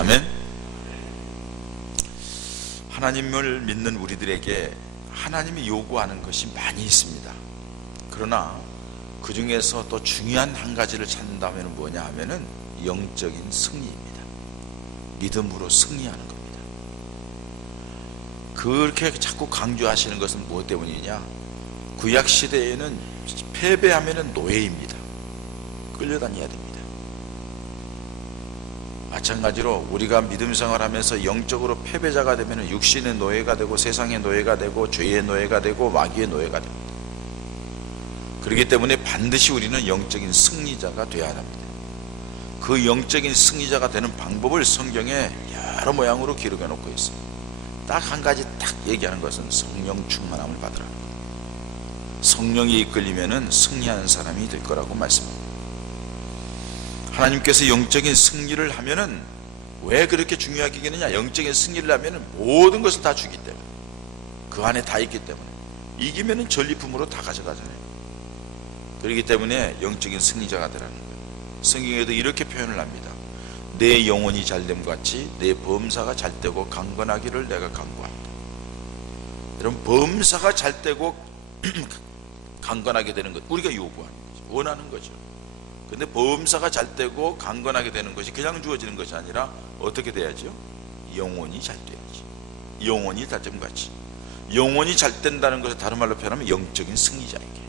아멘. 하나님을 믿는 우리들에게 하나님이 요구하는 것이 많이 있습니다. 그러나 그 중에서 또 중요한 한 가지를 찾는다면 뭐냐 하면은 영적인 승리입니다. 믿음으로 승리하는 겁니다. 그렇게 자꾸 강조하시는 것은 무엇 때문이냐? 구약 시대에는 패배하면은 노예입니다. 끌려다녀야 됩니다. 마찬가지로 우리가 믿음 생활하면서 영적으로 패배자가 되면 육신의 노예가 되고 세상의 노예가 되고 죄의 노예가 되고 마귀의 노예가 됩니다. 그렇기 때문에 반드시 우리는 영적인 승리자가 되어야 합니다. 그 영적인 승리자가 되는 방법을 성경에 여러 모양으로 기록해 놓고 있습니다. 딱 한 가지 딱 얘기하는 것은 성령 충만함을 받으라. 성령이 이끌리면은 승리하는 사람이 될 거라고 말씀합니다. 하나님께서 영적인 승리를 하면은 왜 그렇게 중요하게 여기느냐? 영적인 승리를 하면은 모든 것을 다 주기 때문에, 그 안에 다 있기 때문에, 이기면은 전리품으로 다 가져가잖아요. 그렇기 때문에 영적인 승리자가 되라는 거예요. 성경에도 이렇게 표현을 합니다. 내 영혼이 잘됨 같이 내 범사가 잘되고 강건하기를 내가 간구한다. 여러분, 범사가 잘되고 강건하게 되는 것, 우리가 요구하는 거죠. 원하는 거죠. 근데 범사가 잘되고 강건하게 되는 것이 그냥 주어지는 것이 아니라 어떻게 돼야죠? 영혼이 잘 돼야지. 영혼이 잘됨 같이. 영혼이 잘 된다는 것을 다른 말로 표현하면 영적인 승리자에게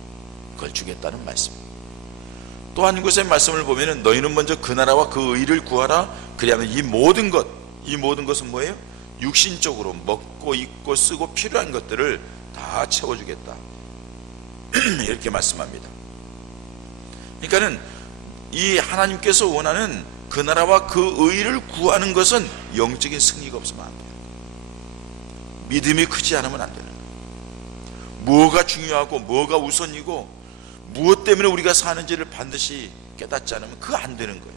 그걸 주겠다는 말씀입니다. 또 한 곳의 말씀을 보면은 너희는 먼저 그 나라와 그 의를 구하라. 그리하면 이 모든 것은 뭐예요? 육신적으로 먹고 입고 쓰고 필요한 것들을 다 채워주겠다. 이렇게 말씀합니다. 그러니까는 이 하나님께서 원하는 그 나라와 그 의를 구하는 것은 영적인 승리가 없으면 안 돼요. 믿음이 크지 않으면 안 되는 거예요. 뭐가 중요하고 뭐가 우선이고 무엇 때문에 우리가 사는지를 반드시 깨닫지 않으면 그거 안 되는 거예요.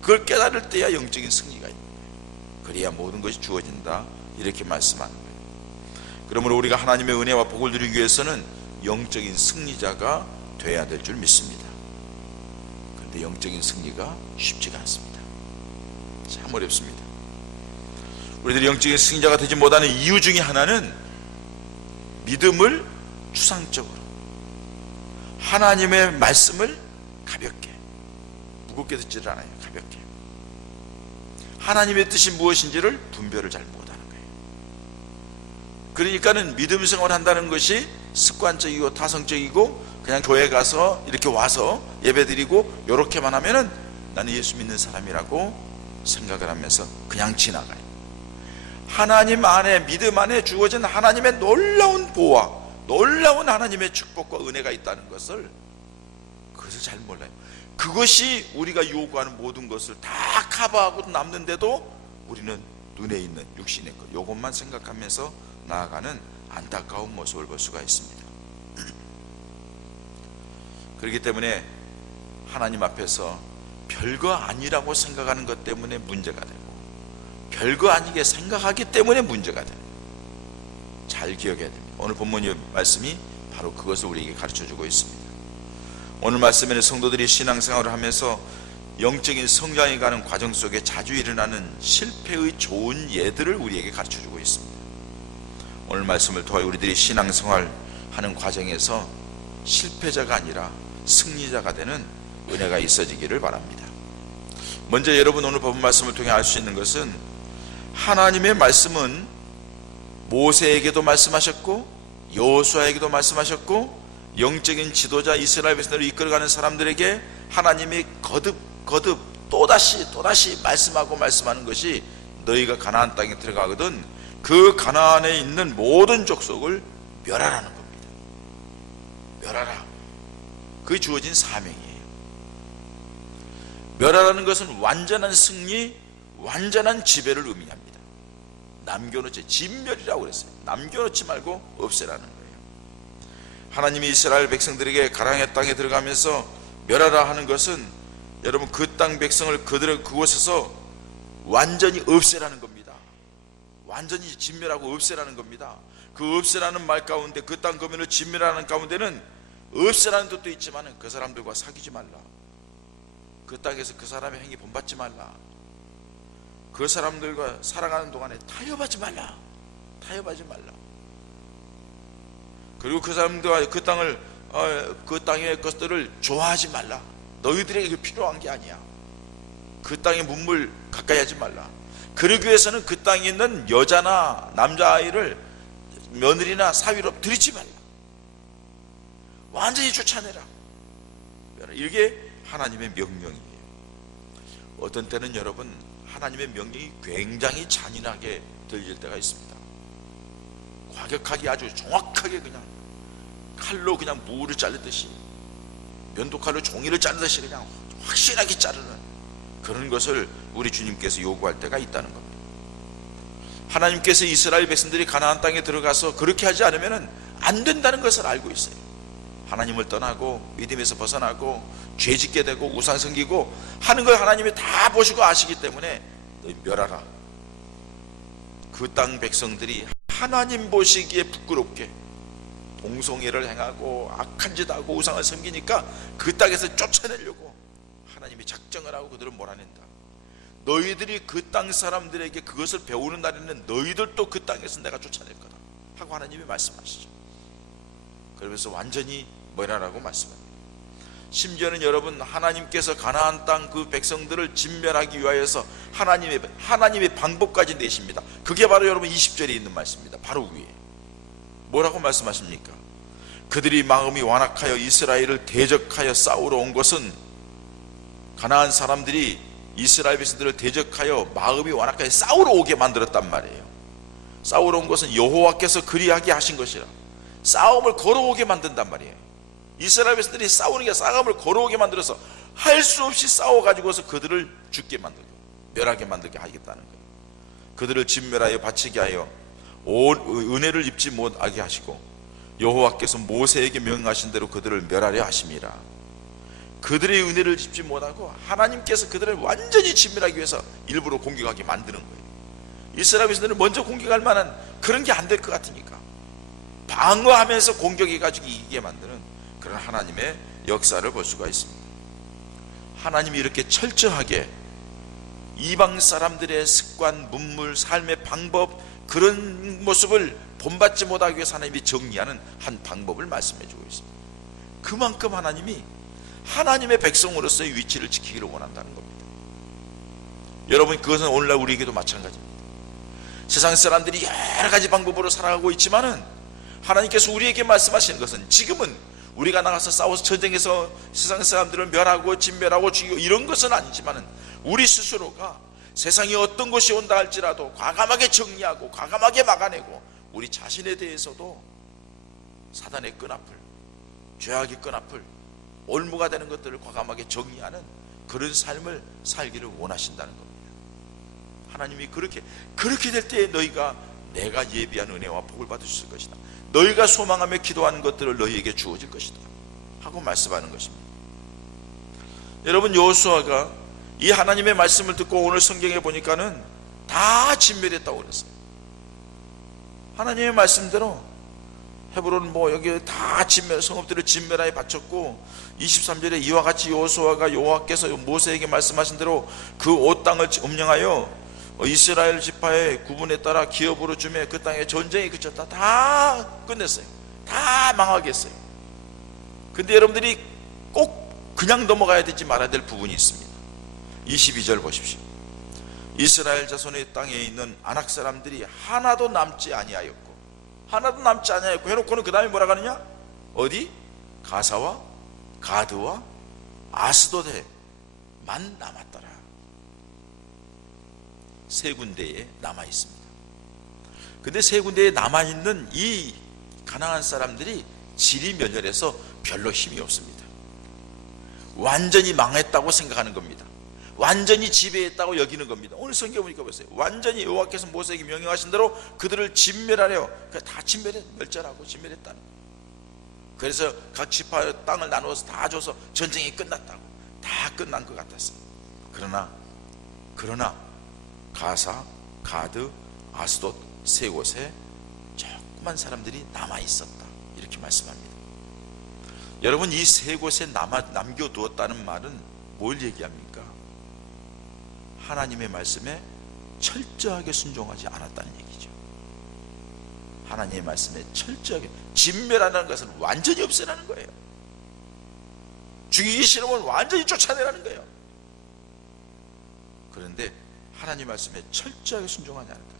그걸 깨달을 때야 영적인 승리가 있는 거예요. 그래야 모든 것이 주어진다, 이렇게 말씀하는 거예요. 그러므로 우리가 하나님의 은혜와 복을 누리기 위해서는 영적인 승리자가 돼야 될 줄 믿습니다. 그런데 영적인 승리가 쉽지가 않습니다. 참 어렵습니다. 우리들이 영적인 승리자가 되지 못하는 이유 중에 하나는 믿음을 추상적으로, 하나님의 말씀을 가볍게, 무겁게 듣지를 않아요. 가볍게 하나님의 뜻이 무엇인지를 분별을 잘 못하는 거예요. 그러니까는 믿음 생활을 한다는 것이 습관적이고 타성적이고, 그냥 교회 가서 이렇게 와서 예배드리고 이렇게만 하면은 나는 예수 믿는 사람이라고 생각을 하면서 그냥 지나가요. 하나님 안에, 믿음 안에 주어진 하나님의 놀라운 보호와 놀라운 하나님의 축복과 은혜가 있다는 것을, 그것을 잘 몰라요. 그것이 우리가 요구하는 모든 것을 다 커버하고 남는데도 우리는 눈에 있는 육신의 것, 이것만 생각하면서 나아가는 안타까운 모습을 볼 수가 있습니다. 그렇기 때문에 하나님 앞에서 별거 아니라고 생각하는 것 때문에 문제가 되고, 별거 아니게 생각하기 때문에 문제가 돼요. 잘 기억해야 됩니다. 오늘 본문의 말씀이 바로 그것을 우리에게 가르쳐주고 있습니다. 오늘 말씀에는 성도들이 신앙생활을 하면서 영적인 성장해 가는 과정 속에 자주 일어나는 실패의 좋은 예들을 우리에게 가르쳐주고 있습니다. 오늘 말씀을 통해 우리들이 신앙생활하는 과정에서 실패자가 아니라 승리자가 되는 은혜가 있어지기를 바랍니다. 먼저 여러분, 오늘 본 말씀을 통해 알 수 있는 것은 하나님의 말씀은 모세에게도 말씀하셨고 여호수아에게도 말씀하셨고 영적인 지도자 이스라엘 백성들을 이끌어가는 사람들에게 하나님이 거듭 또다시 말씀하는 것이, 너희가 가나안 땅에 들어가거든 그 가나안에 있는 모든 족속을 멸하라는 겁니다. 멸하라. 그게 주어진 사명이에요. 멸하라는 것은 완전한 승리, 완전한 지배를 의미합니다. 남겨놓지, 진멸이라고 그랬어요. 남겨놓지 말고 없애라는 거예요. 하나님이 이스라엘 백성들에게 가나안 땅에 들어가면서 멸하라 하는 것은, 여러분, 그 땅 백성을 그곳에서 완전히 없애라는 겁니다. 완전히 진멸하고 없애라는 겁니다. 그 없애라는 말 가운데, 그 땅 거민을 진멸하는 가운데는 없애라는 뜻도 있지만 그 사람들과 사귀지 말라, 그 땅에서 그 사람의 행위 본받지 말라, 그 사람들과 살아가는 동안에 타협하지 말라. 타협하지 말라. 그리고 그 사람들과 그 땅을 그 땅의 것들을 좋아하지 말라. 너희들에게 그 필요한 게 아니야. 그 땅의 문물 가까이 하지 말라. 그러기 위해서는 그 땅에 있는 여자나 남자아이를 며느리나 사위로 들이지 말라. 완전히 쫓아내라. 이게 하나님의 명령이에요. 어떤 때는 여러분, 하나님의 명령이 굉장히 잔인하게 들릴 때가 있습니다. 과격하게, 아주 정확하게 그냥 칼로 그냥 무를 자르듯이, 면도칼로 종이를 자르듯이 그냥 확실하게 자르는 그런 것을 우리 주님께서 요구할 때가 있다는 겁니다. 하나님께서 이스라엘 백성들이 가나안 땅에 들어가서 그렇게 하지 않으면 안 된다는 것을 알고 있어요. 하나님을 떠나고 믿음에서 벗어나고 죄짓게 되고 우상 섬기고 하는 걸 하나님이 다 보시고 아시기 때문에 너희 멸하라. 그 땅 백성들이 하나님 보시기에 부끄럽게 동성애를 행하고 악한 짓 하고 우상을 섬기니까 그 땅에서 쫓아내려고 하나님이 작정을 하고 그들을 몰아낸다. 너희들이 그 땅 사람들에게 그것을 배우는 날에는 너희들도 그 땅에서 내가 쫓아낼 거다 하고 하나님이 말씀하시죠. 그러면서 완전히 멸하라고 말씀합니다. 심지어는 여러분, 하나님께서 가나안 땅 그 백성들을 진멸하기 위하여서 하나님의 방법까지 내십니다. 그게 바로 여러분 20절에 있는 말씀입니다. 바로 위에 뭐라고 말씀하십니까? 그들이 마음이 완악하여 이스라엘을 대적하여 싸우러 온 것은, 가나안 사람들이 이스라엘 백성들을 대적하여 마음이 완악하여 싸우러 오게 만들었단 말이에요. 싸우러 온 것은 여호와께서 그리하게 하신 것이라. 싸움을 걸어오게 만든단 말이에요. 이스라엘 백성들이 싸우는 게 싸움을 걸어오게 만들어서 할 수 없이 싸워가지고서 그들을 죽게 만들고 멸하게 만들게 하겠다는 거예요. 그들을 진멸하여 바치게 하여 은혜를 입지 못하게 하시고 여호와께서 모세에게 명하신 대로 그들을 멸하려 하심이라. 그들의 은혜를 입지 못하고 하나님께서 그들을 완전히 진멸하기 위해서 일부러 공격하게 만드는 거예요. 이스라엘 백성들은 먼저 공격할 만한 그런 게 안 될 것 같으니까 방어하면서 공격해가지고 이기게 만드는 그런 하나님의 역사를 볼 수가 있습니다. 하나님이 이렇게 철저하게 이방 사람들의 습관, 문물, 삶의 방법, 그런 모습을 본받지 못하기 위해서 하나님이 정리하는 한 방법을 말씀해 주고 있습니다. 그만큼 하나님이 하나님의 백성으로서의 위치를 지키기를 원한다는 겁니다. 여러분, 그것은 오늘날 우리에게도 마찬가지입니다. 세상 사람들이 여러 가지 방법으로 살아가고 있지만은 하나님께서 우리에게 말씀하시는 것은, 지금은 우리가 나가서 싸워서 전쟁에서 세상 사람들을 멸하고 진멸하고 죽이고 이런 것은 아니지만은 우리 스스로가 세상에 어떤 것이 온다 할지라도 과감하게 정리하고 과감하게 막아내고 우리 자신에 대해서도 사단의 끈앞을, 죄악의 끈앞을, 올무가 되는 것들을 과감하게 정리하는 그런 삶을 살기를 원하신다는 겁니다. 하나님이 그렇게 될 때에 너희가 내가 예비한 은혜와 복을 받을 수 있을 것이다. 너희가 소망하며 기도하는 것들을 너희에게 주어질 것이다 하고 말씀하는 것입니다. 여러분, 여호수아가 이 하나님의 말씀을 듣고 오늘 성경에 보니까는 다 진멸했다고 그랬어요. 하나님의 말씀대로 헤브론 여기 다 성읍들을 진멸하여 바쳤고, 23절에 이와 같이 여호수아가 여호와께서 모세에게 말씀하신 대로 그 옷 땅을 점령하여 이스라엘 지파의 구분에 따라 기업으로 주매 그 땅에 전쟁이 그쳤다. 다 끝냈어요. 다 망하게 했어요. 근데 여러분들이 꼭 그냥 넘어가야 되지 말아야 될 부분이 있습니다. 22절 보십시오. 이스라엘 자손의 땅에 있는 아낙 사람들이 하나도 남지 아니하였고, 해놓고는 그 다음에 뭐라 하느냐? 어디? 가사와 가드와 아스돗에만 남았더라. 세 군데에 남아 있습니다. 근데 세 군데에 남아 있는 이 가나안 사람들이 질이 멸렬해서 별로 힘이 없습니다. 완전히 망했다고 생각하는 겁니다. 완전히 지배했다고 여기는 겁니다. 오늘 성경 보니까 보세요. 완전히 여호와께서 모세에게 명령하신 대로 그들을 진멸하려 다 멸절하고 진멸했다는 거예요. 그래서 각 지파 땅을 나누어서 다 줘서 전쟁이 끝났다고, 다 끝난 것 같았어요. 그러나 가사, 가드, 아스돗 세 곳에 조그만 사람들이 남아 있었다, 이렇게 말씀합니다. 여러분, 이 세 곳에 남겨두었다는 말은 뭘 얘기합니까? 하나님의 말씀에 철저하게 순종하지 않았다는 얘기죠. 하나님의 말씀에 철저하게, 진멸하는 것은 완전히 없애라는 거예요. 죽이기 싫으면 완전히 쫓아내라는 거예요. 그런데 하나님 말씀에 철저하게 순종하지 않았다.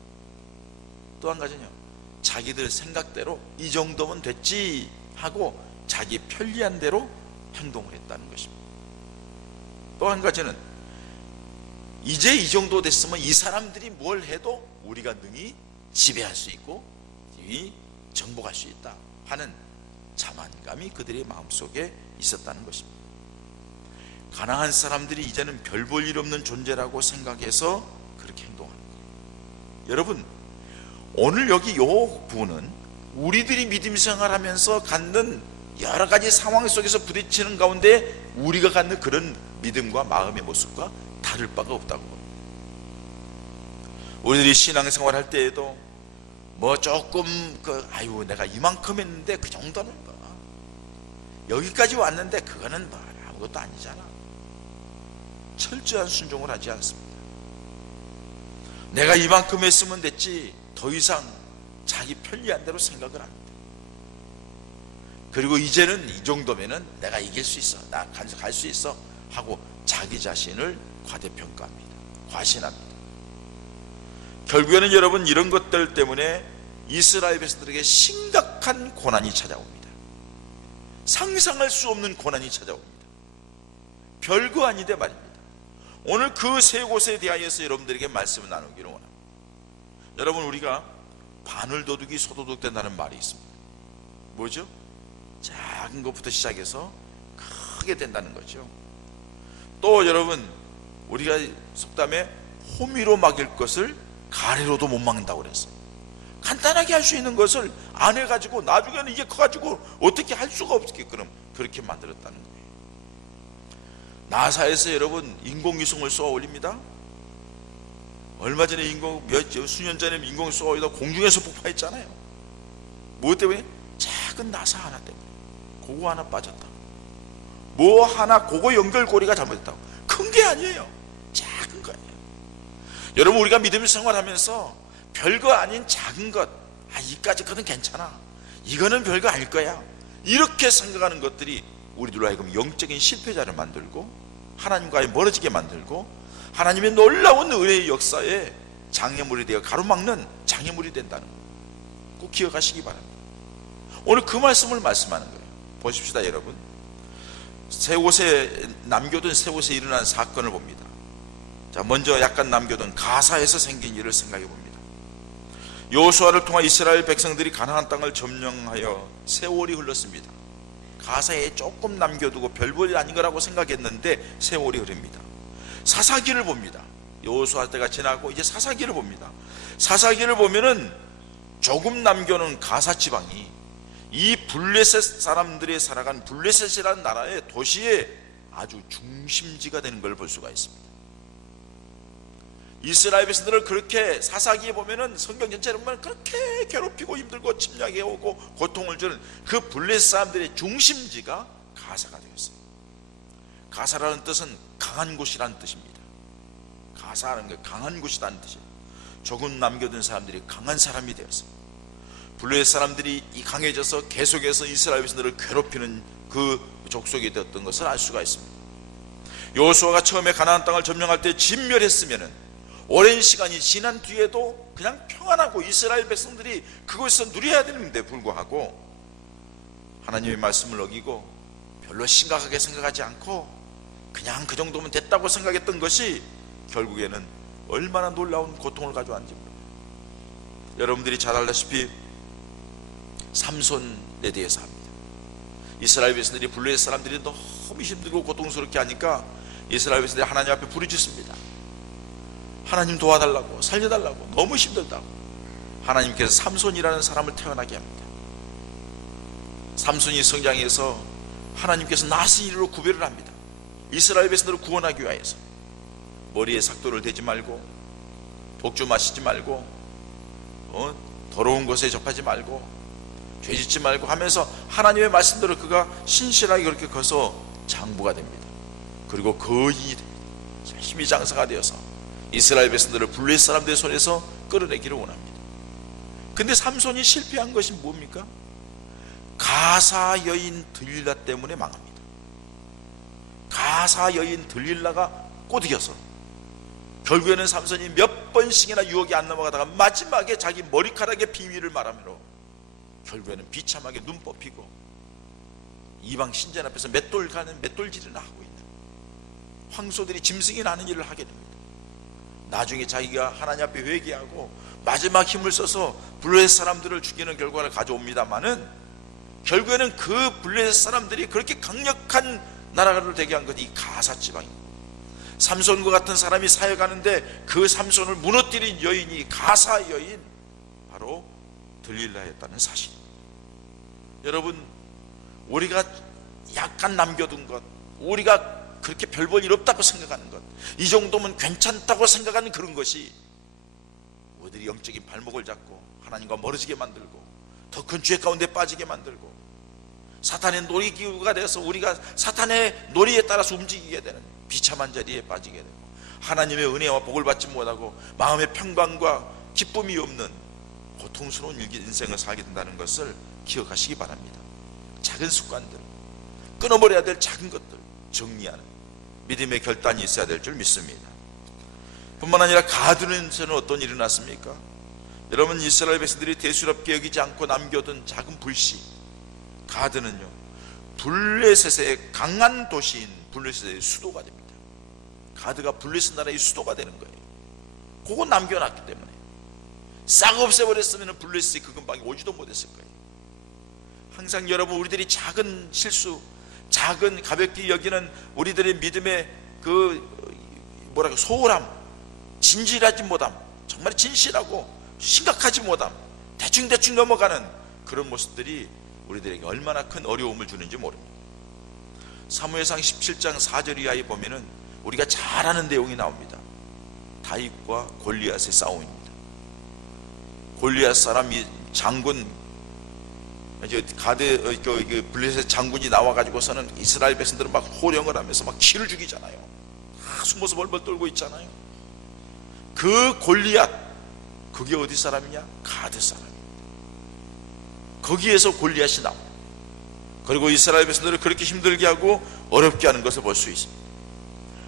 또 한 가지는요, 자기들 생각대로 이 정도면 됐지 하고 자기 편리한 대로 행동을 했다는 것입니다. 또 한 가지는 이제 이 정도 됐으면 이 사람들이 뭘 해도 우리가 능히 지배할 수 있고 능히 정복할 수 있다 하는 자만감이 그들의 마음속에 있었다는 것입니다. 가난한 사람들이 이제는 별 볼 일 없는 존재라고 생각해서 그렇게 행동하는 거예요. 여러분, 오늘 여기 이 부분은 우리들이 믿음 생활하면서 갖는 여러 가지 상황 속에서 부딪히는 가운데 우리가 갖는 그런 믿음과 마음의 모습과 다를 바가 없다고 봅니다. 우리들이 신앙생활 할 때에도 뭐 조금 아유 내가 이만큼 했는데 그 정도는 뭐 여기까지 왔는데 그거는 뭐 아무것도 아니잖아. 철저한 순종을 하지 않습니다. 내가 이만큼 했으면 됐지 더 이상 자기 편리한 대로 생각을 합니다. 그리고 이제는 이 정도면은 내가 이길 수 있어, 나 갈 수 있어 하고 자기 자신을 과대평가합니다. 과신합니다. 결국에는 여러분, 이런 것들 때문에 이스라엘 백성들에게 심각한 고난이 찾아옵니다. 상상할 수 없는 고난이 찾아옵니다. 별거 아닌데 말입니다. 오늘 그 세 곳에 대하여서 여러분들에게 말씀을 나누기를 원합니다. 여러분, 우리가 바늘도둑이 소도둑 된다는 말이 있습니다. 뭐죠? 작은 것부터 시작해서 크게 된다는 거죠. 또 여러분, 우리가 속담에 호미로 막을 것을 가래로도 못 막는다고 그랬어요. 간단하게 할 수 있는 것을 안 해가지고 나중에는 이게 커가지고 어떻게 할 수가 없게끔 그렇게 만들었다는 거예요. 나사에서 여러분 인공위성을 쏘아 올립니다. 얼마 전에 수년 전에 인공위성 쏘아 올리다 공중에서 폭파했잖아요. 무엇 때문에? 작은 나사 하나 때문에. 그거 하나 빠졌다. 뭐 하나 그거 연결고리가 잘못됐다고. 큰 게 아니에요. 작은 거예요. 여러분, 우리가 믿음 생활하면서 별거 아닌 작은 것, 이까짓 것은 괜찮아, 이거는 별거 아닐 거야, 이렇게 생각하는 것들이 우리들로 하여금 영적인 실패자를 만들고 하나님과의 멀어지게 만들고 하나님의 놀라운 은혜의 역사에 장애물이 되어 가로막는 장애물이 된다는 거예요. 꼭 기억하시기 바랍니다. 오늘 그 말씀을 말씀하는 거예요. 보십시다 여러분. 세 곳에 남겨둔 세 곳에 일어난 사건을 봅니다. 자, 먼저 약간 남겨둔 가사에서 생긴 일을 생각해 봅니다. 여호수아를 통해 이스라엘 백성들이 가나안 땅을 점령하여 세월이 흘렀습니다. 가사에 조금 남겨두고 별볼일 아닌 거라고 생각했는데 세월이 흐릅니다. 사사기를 봅니다. 여호수아 때가 지나고 이제 사사기를 봅니다. 사사기를 보면은 조금 남겨놓은 가사 지방이 이 블레셋 사람들이 살아간 블레셋이라는 나라의 도시의 아주 중심지가 되는 걸 볼 수가 있습니다. 이스라엘 백성들을 그렇게 사사기에 보면은 성경 전체를 보면 그렇게 괴롭히고 힘들고 침략해 오고 고통을 주는 그 블레셋 사람들의 중심지가 가사가 되었어요. 가사라는 뜻은 강한 곳이라는 뜻입니다. 가사라는 게 강한 곳이라는 뜻이에요. 조금 남겨둔 사람들이 강한 사람이 되었어요. 블레셋 사람들이 강해져서 계속해서 이스라엘 백성들을 괴롭히는 그 족속이 되었던 것을 알 수가 있습니다. 여호수아가 처음에 가나안 땅을 점령할 때 진멸했으면은 오랜 시간이 지난 뒤에도 그냥 평안하고 이스라엘 백성들이 그곳에서 누려야 되는데 불구하고 하나님의 말씀을 어기고 별로 심각하게 생각하지 않고 그냥 그 정도면 됐다고 생각했던 것이 결국에는 얼마나 놀라운 고통을 가져왔는지 모릅니다. 여러분들이 잘 알다시피 삼손에 대해서 합니다. 이스라엘 백성들이 블레셋 사람들이 너무 힘들고 고통스럽게 하니까 이스라엘 백성들이 하나님 앞에 부르짖습니다. 하나님 도와달라고, 살려달라고, 너무 힘들다고. 하나님께서 삼손이라는 사람을 태어나게 합니다. 삼손이 성장해서 하나님께서 낯선 일로 구별을 합니다. 이스라엘 백성들을 구원하기 위해서 머리에 삭도를 대지 말고 독주 마시지 말고 더러운 것에 접하지 말고 죄짓지 말고 하면서 하나님의 말씀대로 그가 신실하게 그렇게 커서 장부가 됩니다. 그리고 거의 열심히 장사가 되어서 이스라엘 백성들을 블레셋 사람들의 손에서 끌어내기를 원합니다. 근데 삼손이 실패한 것이 뭡니까? 가사 여인 들릴라 때문에 망합니다. 가사 여인 들릴라가 꼬드겨서 결국에는 삼손이 몇 번씩이나 유혹이 안 넘어가다가 마지막에 자기 머리카락의 비밀을 말하므로 결국에는 비참하게 눈 뽑히고 이방 신전 앞에서 맷돌질을 하고 있는 황소들이 짐승이 나는 일을 하게 됩니다. 나중에 자기가 하나님 앞에 회개하고 마지막 힘을 써서 블레셋 사람들을 죽이는 결과를 가져옵니다마는 결국에는 그 블레셋 사람들이 그렇게 강력한 나라를 되게 한 것이 이 가사 지방입니다. 삼손과 같은 사람이 사역하는데 그 삼손을 무너뜨린 여인이 가사 여인, 바로 들릴라였다는 사실입니다. 여러분, 우리가 약간 남겨둔 것, 우리가 그렇게 별 볼 일 없다고 생각하는 것, 이 정도면 괜찮다고 생각하는 그런 것이 우리들이 영적인 발목을 잡고 하나님과 멀어지게 만들고 더 큰 죄 가운데 빠지게 만들고 사탄의 놀이기구가 돼서 우리가 사탄의 놀이에 따라서 움직이게 되는 비참한 자리에 빠지게 되고 하나님의 은혜와 복을 받지 못하고 마음의 평강과 기쁨이 없는 고통스러운 인생을 살게 된다는 것을 기억하시기 바랍니다. 작은 습관들, 끊어버려야 될 작은 것들 정리하는 믿음의 결단이 있어야 될 줄 믿습니다. 뿐만 아니라 가드는에서는 어떤 일이 났습니까? 여러분, 이스라엘 백성들이 대수롭게 여기지 않고 남겨둔 작은 불씨, 가드는요, 블레셋의 강한 도시인 블레셋의 수도가 됩니다. 가드가 블레셋 나라의 수도가 되는 거예요. 그거 남겨놨기 때문에 싹 없애버렸으면 블레셋이 그 근방에 오지도 못했을 거예요. 항상 여러분, 우리들이 작은 실수, 작은 가볍게 여기는 우리들의 믿음의 소홀함, 진실하지 못함, 정말 진실하고 심각하지 못함, 대충 넘어가는 그런 모습들이 우리들에게 얼마나 큰 어려움을 주는지 모릅니다. 사무엘상 17장 4절 이하에 보면은 우리가 잘 아는 내용이 나옵니다. 다윗과 골리앗의 싸움입니다. 골리앗 사람이 장군, 블레셋 장군이 나와가지고서는 이스라엘 백성들은 막 호령을 하면서 막 치를 죽이잖아요. 숨어서 벌벌 떨고 있잖아요. 그 골리앗, 그게 어디 사람이냐? 가드 사람입니다. 거기에서 골리앗이 나옵니다. 그리고 이스라엘 백성들을 그렇게 힘들게 하고 어렵게 하는 것을 볼 수 있습니다.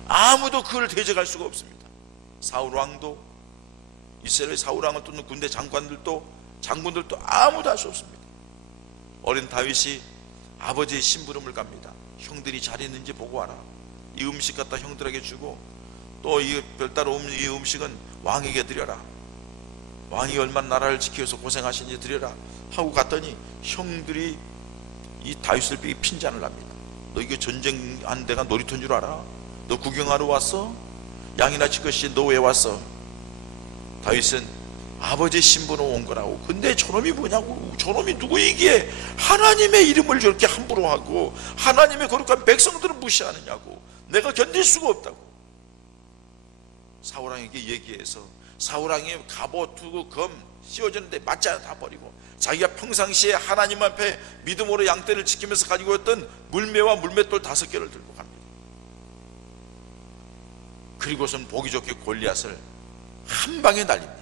아무도 그걸 대적할 수가 없습니다. 사울왕도, 이스라엘 사울왕을 쫓는 군대 장군들도 아무도 할 수 없습니다. 어린 다윗이 아버지의 심부름을 갑니다. 형들이 잘했는지 보고 와라. 이 음식 갖다 형들에게 주고 또 이 별따로 없는 이 음식은 왕에게 드려라. 왕이 얼마나 나라를 지키기 위해서 고생하시는지 드려라 하고 갔더니 형들이 이 다윗을 핀잔을 합니다. 너 이게 전쟁한 데가 놀이터인 줄 알아? 너 구경하러 왔어? 양이나 치것이 너 왜 왔어? 다윗은 아버지 신부로 온 거라고. 근데 저놈이 뭐냐고, 저놈이 누구이기에 하나님의 이름을 저렇게 함부로 하고 하나님의 거룩한 백성들을 무시하느냐고. 내가 견딜 수가 없다고 사울왕에게 얘기해서 사울왕이 갑옷 두고 검 씌워주는데 맞지 않아 다 버리고 자기가 평상시에 하나님 앞에 믿음으로 양떼를 지키면서 가지고 있던 물매와 물맷돌 5개를 들고 갑니다. 그리고선 보기 좋게 골리앗을 한 방에 날립니다.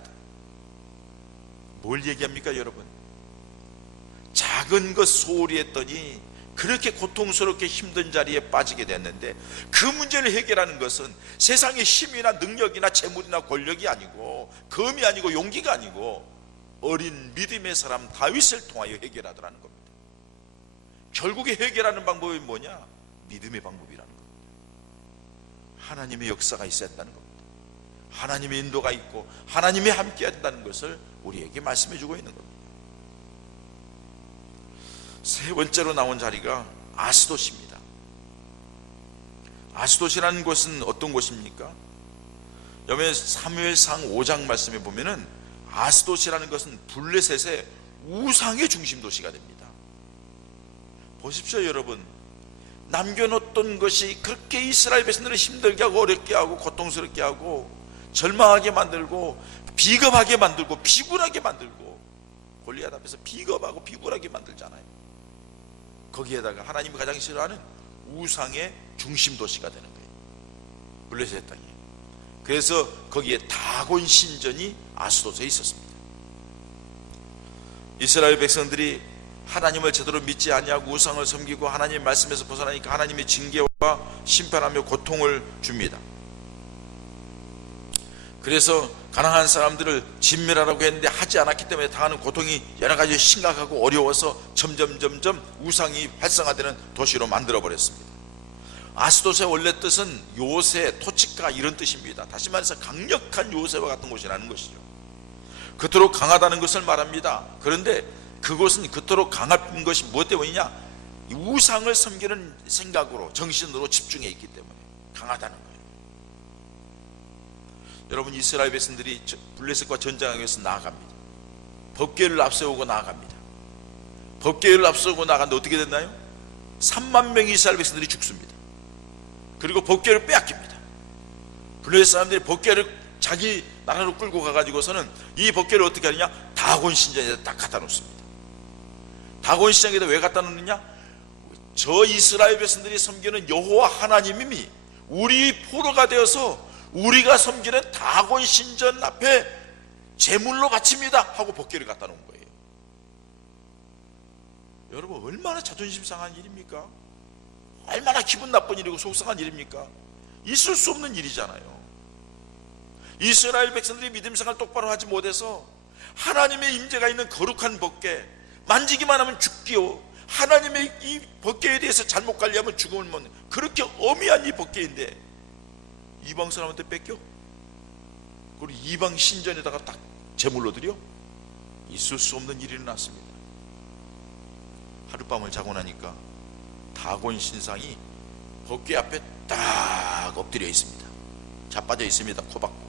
뭘 얘기합니까 여러분? 작은 것 소홀히 했더니 그렇게 고통스럽게 힘든 자리에 빠지게 됐는데, 그 문제를 해결하는 것은 세상의 힘이나 능력이나 재물이나 권력이 아니고 검이 아니고 용기가 아니고 어린 믿음의 사람 다윗을 통하여 해결하더라는 겁니다. 결국에 해결하는 방법이 뭐냐? 믿음의 방법이라는 겁니다. 하나님의 역사가 있어야 한다는 겁니다. 하나님의 인도가 있고 하나님이 함께 한다는 것을 우리에게 말씀해 주고 있는 겁니다. 세 번째로 나온 자리가 아스돗입니다. 아스돗이라는 곳은 어떤 곳입니까? 여러분, 사무엘상 5장 말씀에 보면은 아스돗이라는 것은 블레셋의 우상의 중심 도시가 됩니다. 보십시오 여러분, 남겨놓던 것이 그렇게 이스라엘 백성들을 힘들게 하고 어렵게 하고 고통스럽게 하고 절망하게 만들고 비겁하게 만들고 비굴하게 만들고, 골리앗 앞에서 비겁하고 비굴하게 만들잖아요. 거기에다가 하나님이 가장 싫어하는 우상의 중심 도시가 되는 거예요. 블레셋 땅이. 그래서 거기에 다곤 신전이 아스도스에 있었습니다. 이스라엘 백성들이 하나님을 제대로 믿지 아니하고 우상을 섬기고 하나님 말씀에서 벗어나니까 하나님의 징계와 심판하며 고통을 줍니다. 그래서 가난한 사람들을 진멸하라고 했는데 하지 않았기 때문에 당하는 고통이 여러 가지 심각하고 어려워서 점점 우상이 활성화되는 도시로 만들어버렸습니다. 아스도스의 원래 뜻은 요새, 토치카 이런 뜻입니다. 다시 말해서 강력한 요새와 같은 곳이라는 것이죠. 그토록 강하다는 것을 말합니다. 그런데 그곳은 그토록 강한 것이 무엇 때문이냐? 우상을 섬기는 생각으로, 정신으로 집중해 있기 때문에 강하다는 거예요. 여러분, 이스라엘 백성들이 블레셋과 전쟁하기 위해서 나아갑니다. 법궤를 앞세우고 나아갑니다. 법궤를 앞세우고 나아갔는데 어떻게 됐나요? 3만 명의 이스라엘 백성들이 죽습니다. 그리고 법궤를 빼앗깁니다. 블레셋 사람들이 법궤를 자기 나라로 끌고 가가지고서는 이 법궤를 어떻게 하느냐? 다곤 신전에다 딱 갖다 놓습니다. 다곤 신전에다 왜 갖다 놓느냐? 저 이스라엘 백성들이 섬기는 여호와 하나님이 우리 포로가 되어서 우리가 섬기는 다곤 신전 앞에 제물로 바칩니다 하고 법궤를 갖다 놓은 거예요. 여러분, 얼마나 자존심 상한 일입니까? 얼마나 기분 나쁜 일이고 속상한 일입니까? 있을 수 없는 일이잖아요. 이스라엘 백성들이 믿음 생활 똑바로 하지 못해서 하나님의 임재가 있는 거룩한 법궤, 만지기만 하면 죽기요, 하나님의 이 법궤에 대해서 잘못 관리하면 죽음을 먹는 그렇게 엄미한 이 법궤인데 이방 사람한테 뺏겨? 그리고 이방 신전에다가 딱 제물로 드려? 있을 수 없는 일이 일어났습니다. 하룻밤을 자고 나니까 다곤 신상이 법궤 앞에 딱 엎드려 있습니다. 자빠져 있습니다. 코박고.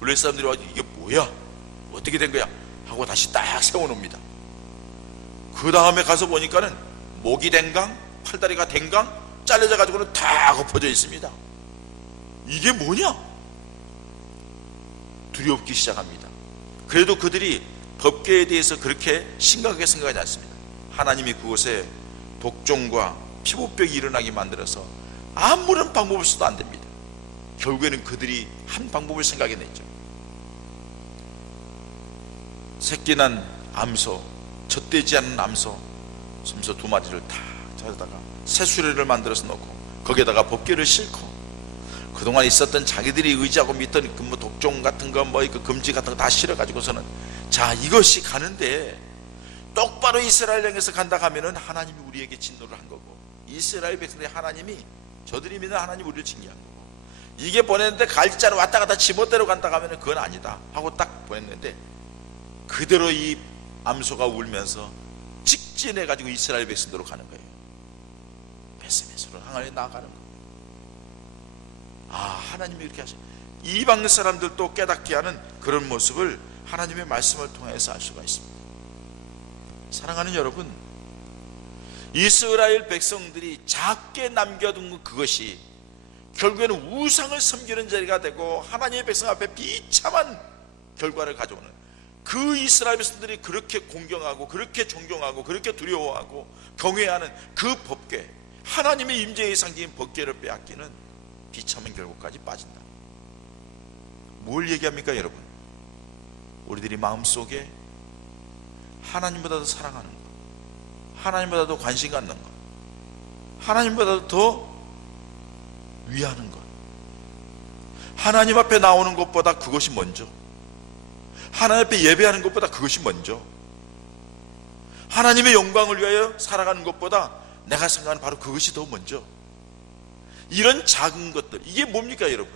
블레셋 사람들이 와서 이게 뭐야? 어떻게 된 거야? 하고 다시 딱 세워놓습니다. 그 다음에 가서 보니까는 목이 댕강, 팔다리가 댕강, 잘려져 가지고는 다 엎어져 있습니다. 이게 뭐냐? 두렵기 시작합니다. 그래도 그들이 법궤에 대해서 그렇게 심각하게 생각하지 않습니다. 하나님이 그곳에 독종과 피부병이 일어나게 만들어서 아무런 방법을 써도 안 됩니다. 결국에는 그들이 한 방법을 생각해냈죠. 새끼난 암소, 젖되지 않은 암소, 섬소 2마리를 다 찾아다가 새수레를 만들어서 놓고 거기에다가 법궤를 싣고 그동안 있었던 자기들이 의지하고 믿던 그 뭐 독종 같은 거, 뭐 그 금지 같은 거 다 실어가지고서는 자, 이것이 가는데 똑바로 이스라엘 향해서 간다 하면은 하나님이 우리에게 진노를 한 거고, 이스라엘 백성들의 하나님이 저들이 믿는 하나님 우리를 징계한 거고, 이게 보냈는데 갈지자로 왔다 갔다 지멋대로 간다 하면은 그건 아니다 하고 딱 보냈는데 그대로 이 암소가 울면서 직진해 가지고 이스라엘 백성들로 가는 거예요. 베스메스로 항아리에 나아가는 거예요. 아, 하나님이 이렇게 하셔. 이방 사람들도 깨닫게 하는 그런 모습을 하나님의 말씀을 통해서 알 수가 있습니다. 사랑하는 여러분, 이스라엘 백성들이 작게 남겨둔 그것이 결국에는 우상을 섬기는 자리가 되고 하나님의 백성 앞에 비참한 결과를 가져오는, 그 이스라엘 백성들이 그렇게 공경하고 그렇게 존경하고 그렇게 두려워하고 경외하는 그 법궤, 하나님의 임재의 상징인 법궤를 빼앗기는 비참한 결과까지 빠진다. 뭘 얘기합니까 여러분? 우리들이 마음속에 하나님보다도 사랑하는 것, 하나님보다도 관심 갖는 것, 하나님보다도 더 위하는 것, 하나님 앞에 나오는 것보다 그것이 먼저, 하나님 앞에 예배하는 것보다 그것이 먼저, 하나님의 영광을 위하여 살아가는 것보다 내가 생각하는 바로 그것이 더 먼저, 이런 작은 것들, 이게 뭡니까 여러분?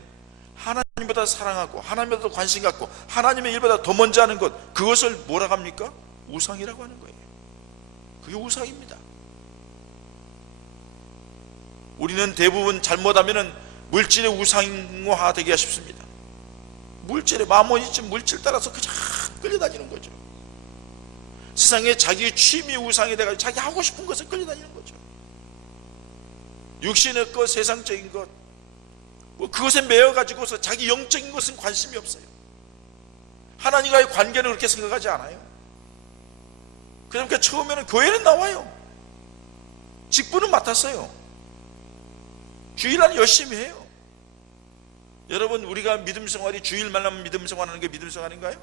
하나님보다 사랑하고 하나님보다 관심 갖고 하나님의 일보다 더 먼저 하는 것, 그것을 뭐라고 합니까? 우상이라고 하는 거예요. 그게 우상입니다. 우리는 대부분 잘못하면 물질의 우상화 되기가 쉽습니다. 물질에 마모니즘, 물질 따라서 그냥 끌려다니는 거죠. 세상에 자기 취미 우상이 돼가지고 자기 하고 싶은 것을 끌려다니는 거죠. 육신의 것, 세상적인 것, 뭐 그것에 매여가지고서 자기 영적인 것은 관심이 없어요. 하나님과의 관계는 그렇게 생각하지 않아요. 그러니까 처음에는 교회는 나와요. 직분은 맡았어요. 주일날 열심히 해요. 여러분, 우리가 믿음 생활이 주일만 하면 믿음 생활하는 게 믿음 생활인가요?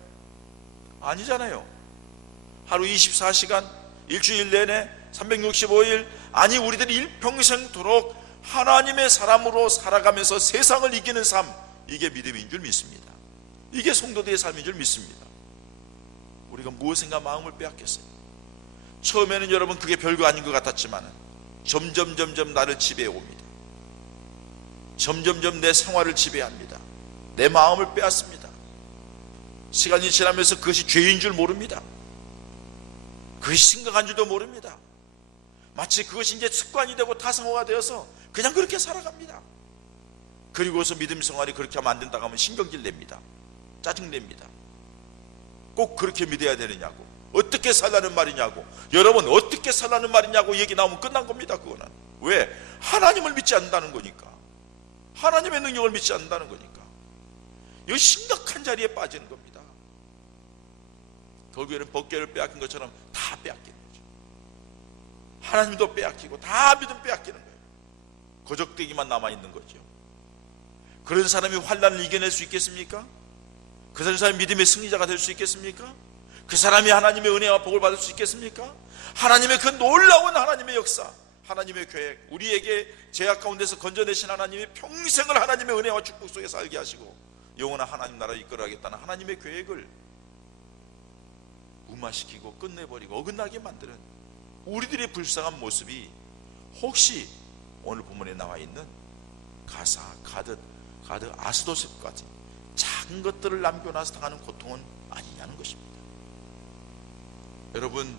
아니잖아요. 하루 24시간 일주일 내내 365일, 아니 우리들이 일평생토록 하나님의 사람으로 살아가면서 세상을 이기는 삶, 이게 믿음인 줄 믿습니다. 이게 성도들의 삶인 줄 믿습니다. 우리가 무엇인가 마음을 빼앗겼어요. 처음에는 여러분 그게 별거 아닌 것 같았지만 점점 나를 지배해 옵니다. 점점 내 생활을 지배합니다. 내 마음을 빼앗습니다. 시간이 지나면서 그것이 죄인 줄 모릅니다. 그것이 심각한 줄도 모릅니다. 마치 그것이 이제 습관이 되고 타성어가 되어서 그냥 그렇게 살아갑니다. 그리고서 믿음 생활이 그렇게 하면 안 된다고 하면 신경질 냅니다. 짜증냅니다. 꼭 그렇게 믿어야 되느냐고, 어떻게 살라는 말이냐고, 여러분 어떻게 살라는 말이냐고 얘기 나오면 끝난 겁니다. 그거는 왜? 하나님을 믿지 않는다는 거니까. 하나님의 능력을 믿지 않는다는 거니까. 이 심각한 자리에 빠지는 겁니다. 결국에는 법궤를 빼앗긴 것처럼 다 빼앗기는 거죠. 하나님도 빼앗기고 다 믿음 빼앗기는 거예요. 거적대기만 남아있는 거죠. 그런 사람이 환난을 이겨낼 수 있겠습니까? 그 사람이 믿음의 승리자가 될 수 있겠습니까? 그 사람이 하나님의 은혜와 복을 받을 수 있겠습니까? 하나님의 그 놀라운 하나님의 역사, 하나님의 계획, 우리에게 죄악 가운데서 건져내신 하나님이 평생을 하나님의 은혜와 축복 속에 살게 하시고 영원한 하나님 나라를 이끌어가겠다는 하나님의 계획을 무마시키고 끝내버리고 어긋나게 만드는 우리들의 불쌍한 모습이 혹시 오늘 본문에 나와 있는 가사, 가드, 아스도스 같은 작은 것들을 남겨놔서 당하는 고통은 아니냐는 것입니다. 여러분,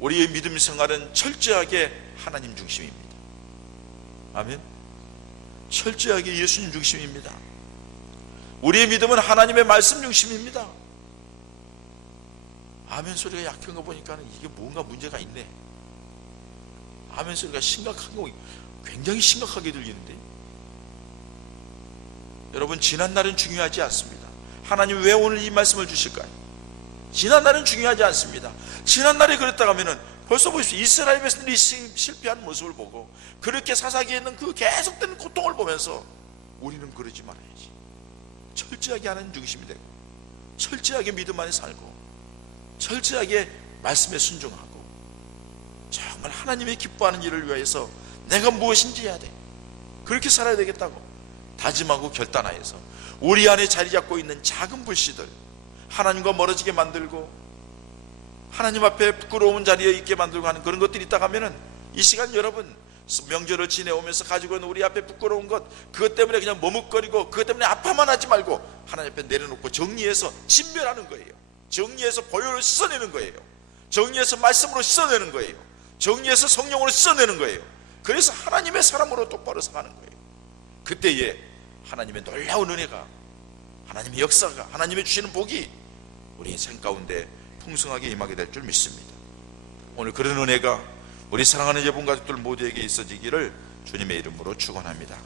우리의 믿음 생활은 철저하게 하나님 중심입니다. 아멘. 철저하게 예수님 중심입니다. 우리의 믿음은 하나님의 말씀 중심입니다. 아멘 소리가 약한 거 보니까 이게 뭔가 문제가 있네. 아멘 소리가 심각한 거, 굉장히 심각하게 들리는데, 여러분 지난날은 중요하지 않습니다. 하나님 왜 오늘 이 말씀을 주실까요? 지난날은 중요하지 않습니다. 지난날에 그랬다고 하면은 벌써 보십시오. 이스라엘 백성들이 실패한 모습을 보고 그렇게 사사기에 있는 그 계속되는 고통을 보면서 우리는 그러지 말아야지. 철저하게 하나님 중심이 되고 철저하게 믿음 안에 살고 철저하게 말씀에 순종하고 정말 하나님의 기뻐하는 일을 위해서 내가 무엇인지 해야 돼. 그렇게 살아야 되겠다고 다짐하고 결단하여서 우리 안에 자리 잡고 있는 작은 불씨들, 하나님과 멀어지게 만들고 하나님 앞에 부끄러운 자리에 있게 만들고 하는 그런 것들이 있다고 하면은 이 시간 여러분 명절을 지내오면서 가지고 있는 우리 앞에 부끄러운 것, 그것 때문에 그냥 머뭇거리고 그것 때문에 아파만 하지 말고 하나님 앞에 내려놓고 정리해서 진멸하는 거예요. 정리해서 보혈을 씻어내는 거예요. 정리해서 말씀으로 씻어내는 거예요. 정리해서 성령으로 씻어내는 거예요. 그래서 하나님의 사람으로 똑바로 서가는 거예요. 그때에 하나님의 놀라운 은혜가, 하나님의 역사가, 하나님의 주시는 복이 우리 인생 가운데 풍성하게 임하게 될 줄 믿습니다. 오늘 그런 은혜가 우리 사랑하는 여러분 가족들 모두에게 있어지기를 주님의 이름으로 축원합니다.